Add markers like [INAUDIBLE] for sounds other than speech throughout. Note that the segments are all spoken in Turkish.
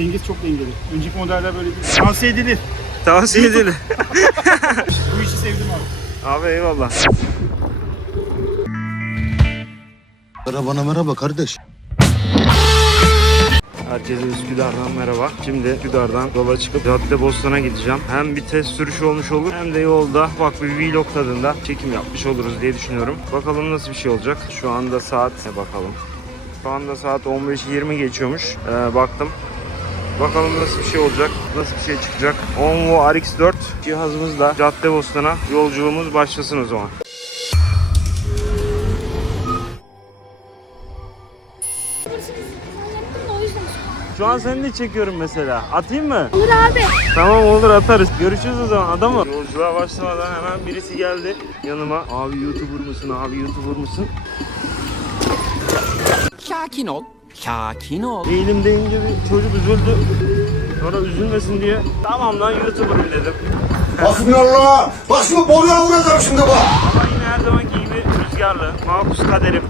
Dengesi çok dengeli. Önceki modeller böyle değil. Tavsiye edilir. Tavsiye ederim. [LAUGHS] Bu işi sevdim abi. Abi eyvallah. Merhaba merhaba kardeş. Herkese Üsküdar'dan merhaba. Şimdi Üsküdar'dan yola çıkıp Caddebostan'a gideceğim. Hem bir test sürüşü olmuş olur hem de yolda ufak bir vlog tadında çekim yapmış oluruz diye düşünüyorum. Bakalım nasıl bir şey olacak. Şu anda saat ne bakalım. Şu anda saat 15.20 geçiyormuş. Ee, baktım. Bakalım nasıl bir şey olacak, nasıl bir şey çıkacak. Onvo RX4 cihazımızla Caddebostan'a yolculuğumuz başlasın o zaman. Şu an seni de çekiyorum mesela. Atayım mı? Olur abi. Tamam olur atarız. Görüşürüz o zaman adamım. Yolculuğa başlamadan hemen birisi geldi yanıma. Abi YouTuber mısın abi YouTuber mısın? Sakin ol. Sakin ol. Eğilim deyince bir çocuk üzüldü. Sonra üzülmesin diye tamam lan YouTuber'ım dedim. Hasbinallah. Bak şimdi boruya vuracağım şimdi bak. Ama yine her zamanki gibi rüzgarlı. Makus kaderim.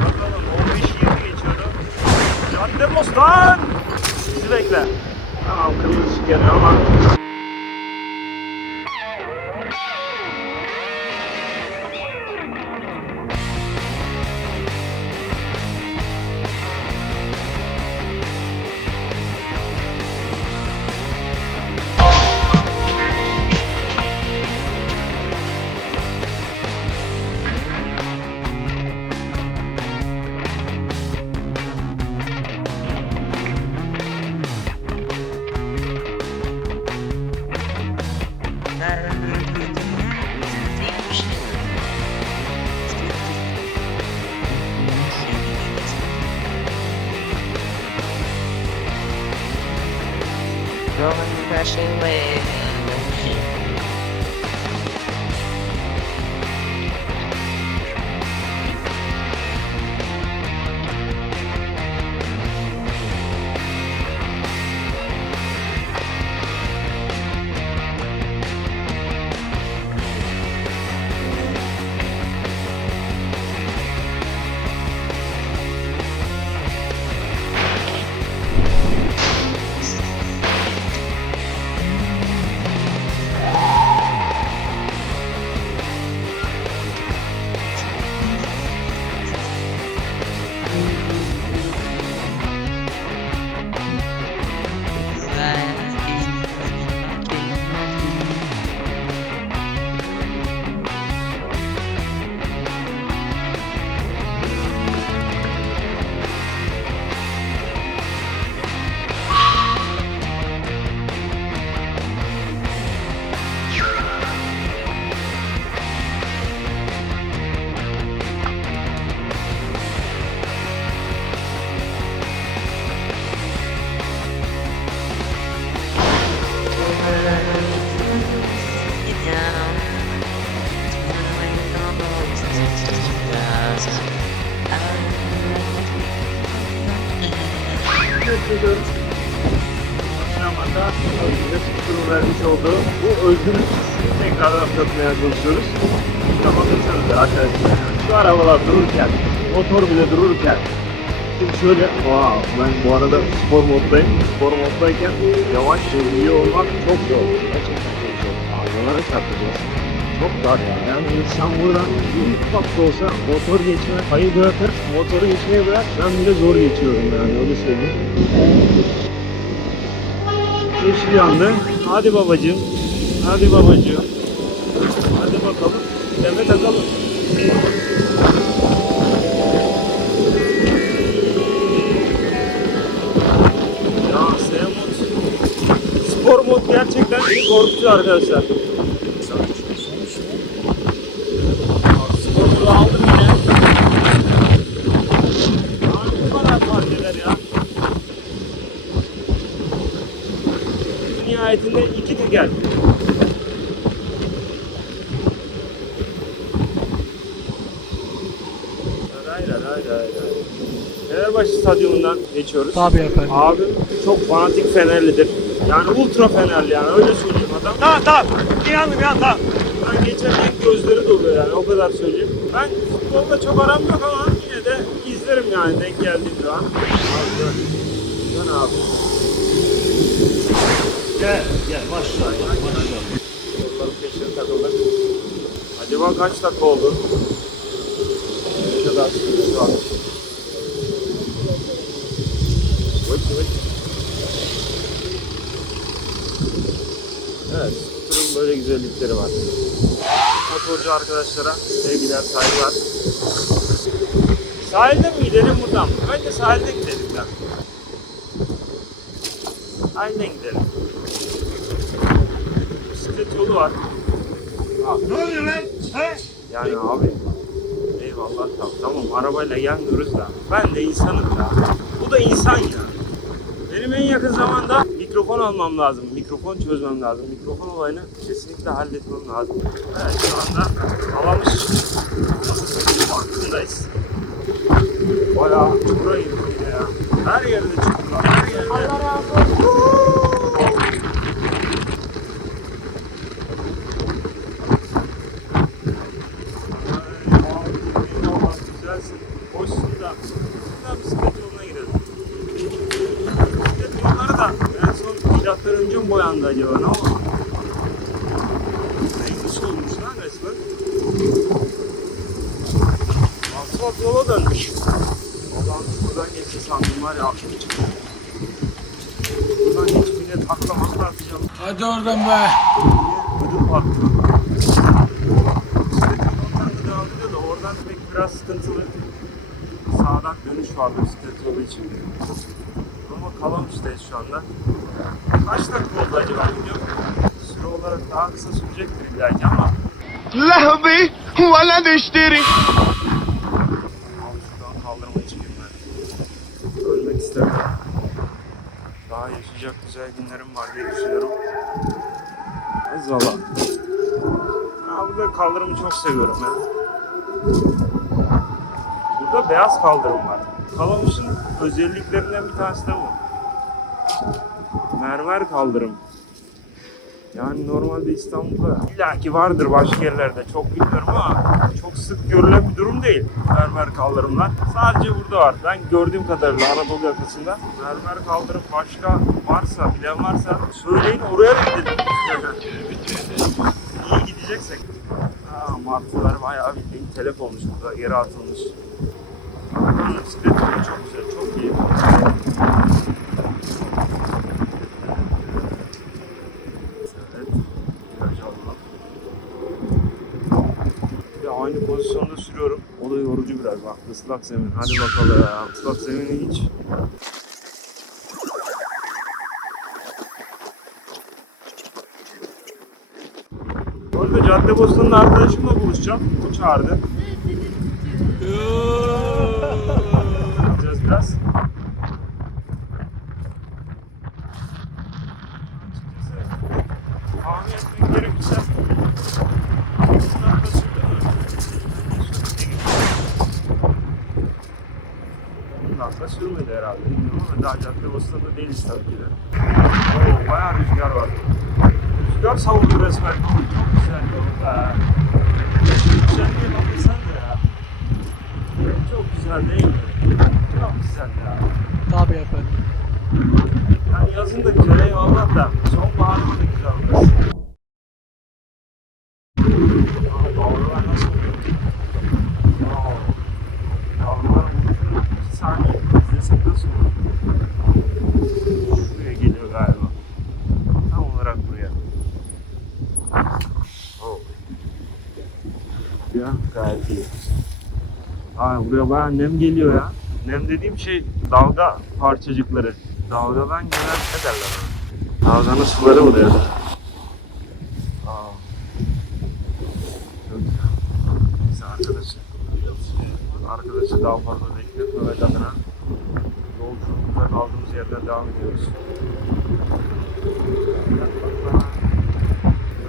Bakalım 15-20 geçiyorum. Cadde Bostan! Bizi bekle. Tamam kırmızı ışık yanıyor ama motor bile dururken Şimdi şöyle, wow, ben bu arada spor moddayım. Spor moddayken yavaş yürüyor olmak çok zor. Gerçekten çok zor. Ağzılara çarpacağız. Çok dar yani. Yani insan buradan bir ufak da olsa motor geçme, payı bırakır, motoru geçmeye bırak. Ben bile zor geçiyorum yani öyle söyleyeyim. Yeşil yandı. Hadi babacığım. Hadi babacığım. Hadi bakalım. Deme takalım. Gerçekten korkutuyor arkadaşlar. Spor modu aldım yine. Abi bu kadar fark eder ya. Nihayetinde iki teker. Fenerbahçe stadyumundan geçiyoruz. Tabii efendim. Abim çok fanatik Fenerlidir. Yani ultra Fenerli yani öyle söyleyeyim adam. Tamam tamam. İnandım ya tamam. Ben geçerken gözleri doluyor yani o kadar söyleyeyim. Ben futbolda çok aram yok ama yine de izlerim yani denk geldiğim zaman. Abi dön. Abi. Gel gel başla başla. Yolların peşine takıldık. Acaba kaç dakika oldu? Ne kadar süresi var? Vıç vıç. Evet, böyle güzellikleri var. Motorcu arkadaşlara sevgiler, saygılar. Sahilde mi gidelim buradan mı? Bence sahilde gidelim ya. Sahilden gidelim. Bisiklet yolu var. Ne oluyor lan? He? Yani abi eyvallah tamam, tamam arabayla gelmiyoruz da ben de insanım ya. Bu da insan ya. Benim en yakın zamanda mikrofon almam lazım. Mikrofon çözmem lazım. Mikrofon olayını kesinlikle halletmem lazım. Evet şu anda alamış farkındayız. Bayağı çukura girdik ya. Her yerde çukur var. Her yerde. Eyvallah, güzelsin. Hoşsun da. Buradan bisiklet yoluna girelim. Bisiklet yolları da en son milattan önce mi boyandı acaba ne oldu? Rengi solmuş lan resmen. Asfalt yola dönmüş. Allah'ım buradan geçti sandım var ya. Buradan geçip yine takla makla atacağım. Hadi oradan be. Ödüm da oradan pek biraz sıkıntılı. Sağdan dönüş vardı bisiklet yolu için. Ama kalamıştayız şu anda kaç dakika oldu acaba gidiyor Süre olarak daha kısa sürecektir illaki ama. Lahbi vana düşteri. Abi şuradan kaldırma çıkayım ben. Ölmek istemem. Daha yaşayacak güzel günlerim var diye düşünüyorum. Az valla. Abi kaldırımı çok seviyorum ya. Burada beyaz kaldırım var. Kalamış'ın özelliklerinden bir tanesi de bu. Mermer kaldırım. Yani normalde İstanbul'da illaki vardır başka yerlerde çok bilmiyorum ama çok sık görülen bir durum değil mermer kaldırımlar. Sadece burada var. Ben gördüğüm kadarıyla Anadolu yakasında mermer kaldırım başka varsa bilen varsa söyleyin oraya gidelim. İyi gideceksek. Aa, martılar bayağı bildiğin telef olmuş burada yere atılmış. Bisiklet çok güzel, çok iyi. Evet. Viraj aldım. Bir de aynı pozisyonda sürüyorum. O da yorucu biraz bak. Islak zemin. Hadi bakalım. Islak zemini hiç. Bu arada Caddebostan'da arkadaşımla buluşacağım. O çağırdı. Yapacağız biraz. Açıkçası tahmin etmek gerekirse İstanbul'da sürdü mü? Sürmedi gibi. Ondan sonra sürmedi herhalde. Ama daha Caddebostan'da değiliz tabii ki de. Oo, bayağı rüzgar var. Rüzgar savurdu resmen. Çok güzel yol be. Güzelliğe bakırsan da ya. Çok güzel değil mi? Çok güzel ya. Tabii efendim. Yani yazın da güzel eyvallah da sonbaharda da güzel burası. Aa, Dalgalar nasıl oluyor? Wow. Dalgalar vuruşunu iki saniye nasıl olur? Şuraya geliyor galiba. Tam olarak buraya. Oh. Ya gayet iyi. Ay buraya bayağı nem geliyor ya. Nem dediğim şey dalga parçacıkları. Dalgadan gelen ne derler ona? Dalganın suları. Aa. Neyse arkadaşı. Daha fazla bekletmemek adına yerden devam ediyoruz.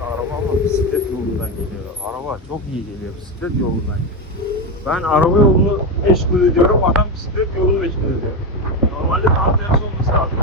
Araba ama bisiklet yolundan geliyor. Araba çok iyi geliyor. Bisiklet yolundan geliyor. Ben araba yolunu meşgul ediyorum. Adam bisiklet yolunu meşgul ediyor. Normalde tam tersi olması lazım.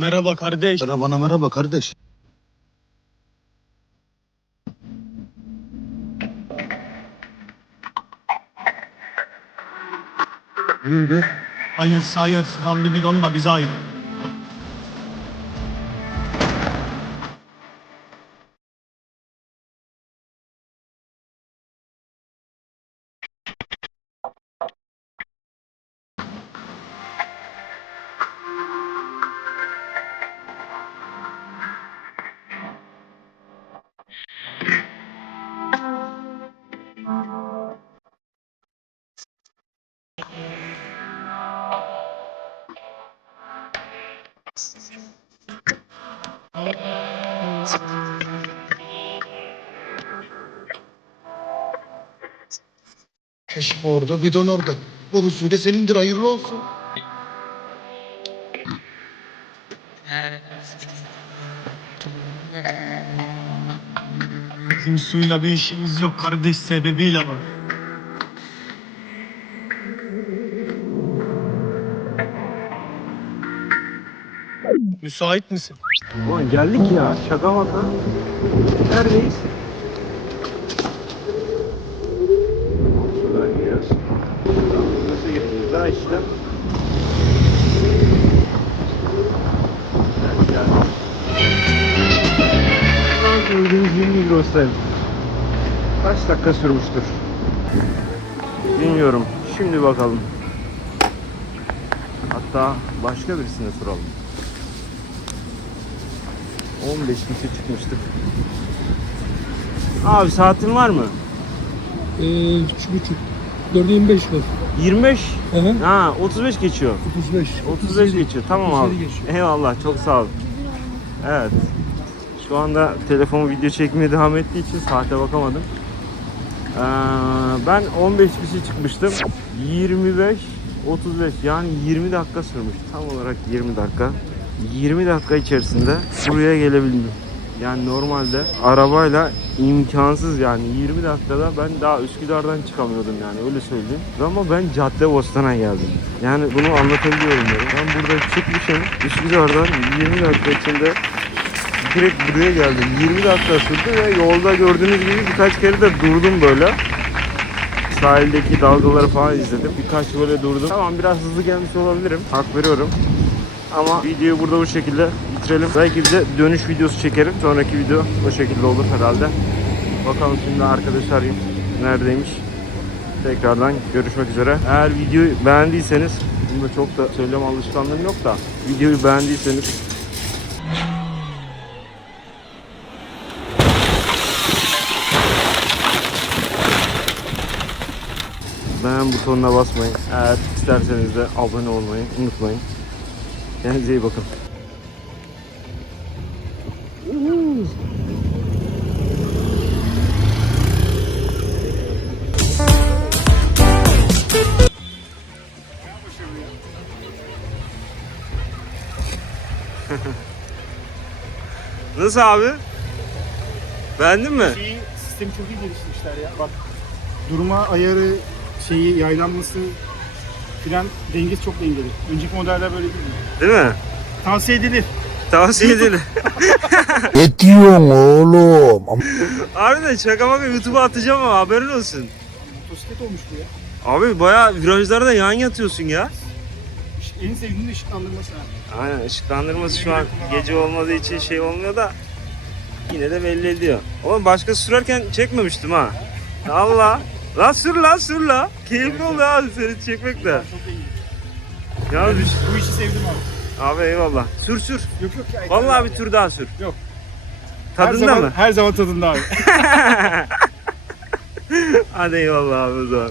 Merhaba kardeş. Sana bana merhaba kardeş. Hayır hayır. Hamdi olma bize ayır. Keşif orada, bidon orada. Bu husude senindir, hayırlı olsun. Bizim suyla bir işimiz yok kardeş sebebiyle var. Müsait misin? Ulan geldik ya. Şaka maka. Neredeyiz? Migros'tayım. Kaç dakika sürmüştür? Bilmiyorum. Şimdi bakalım. Hatta başka birisine soralım. 15 kişi çıkmıştık. Abi saatin var mı? Ee, üç buçuk. Dörde yirmi beş var. 25. Hı hı. Ha 35 geçiyor. 35. 35 geçiyor. Tamam abi. 37 geçiyor. Eyvallah çok sağ ol. Evet. Şu anda telefon video çekmeye devam ettiği için saate bakamadım. Ee, ben 15 kişi çıkmıştım. 25 35 yani 20 dakika sürmüş. Tam olarak 20 dakika. 20 dakika içerisinde buraya gelebildim. Yani normalde arabayla imkansız yani 20 dakikada ben daha Üsküdar'dan çıkamıyordum yani öyle söyleyeyim. Ama ben Caddebostan'a geldim. Yani bunu anlatabiliyorum. Ben burada çıkmışım Üsküdar'dan 20 dakika içinde direkt buraya geldim. 20 dakika sürdü ve yolda gördüğünüz gibi birkaç kere de durdum böyle. Sahildeki dalgaları falan izledim. Birkaç böyle durdum. Tamam biraz hızlı gelmiş olabilirim. Hak veriyorum. Ama videoyu burada bu şekilde bitirelim. Belki bize dönüş videosu çekerim. Sonraki video o şekilde olur herhalde. Bakalım şimdi arkadaş arayayım. Neredeymiş? Tekrardan görüşmek üzere. Eğer videoyu beğendiyseniz, bunu da çok da söyleme alışkanlığım yok da videoyu beğendiyseniz beğen butonuna basmayı, eğer isterseniz de abone olmayı unutmayın. Kendinize iyi bakın. [LAUGHS] Nasıl abi? Beğendin mi? Şeyi, sistemi çok iyi geliştirmişler ya. Bak durma ayarı, şeyi yaylanması filan dengesi çok dengeli. Önceki modeller böyle değil. Değil mi? Tavsiye edilir. Tavsiye ederim. [LAUGHS] Ne diyorsun oğlum? Harbiden şaka maka YouTube'a atacağım ama haberin olsun. Motosiklet olmuş bu ya. Abi bayağı virajlarda yan yatıyorsun ya. En sevdiğim de ışıklandırması ha. Aynen ışıklandırması şu an gece olmadığı için şey olmuyor da yine de belli ediyor. Oğlum başka sürerken çekmemiştim ha. Allah. Lan sür lan sür la. Keyifli oldu abi seni çekmek de. Çok iyi. Ya bir- Bu işi sevdim abi. abi eyvallah. Sür sür. Yok yok ya. Vallahi bir tur daha sür. Yok. her Tadında zaman, mı? Her zaman tadında abi. [LAUGHS] Hadi eyvallah abi o zaman.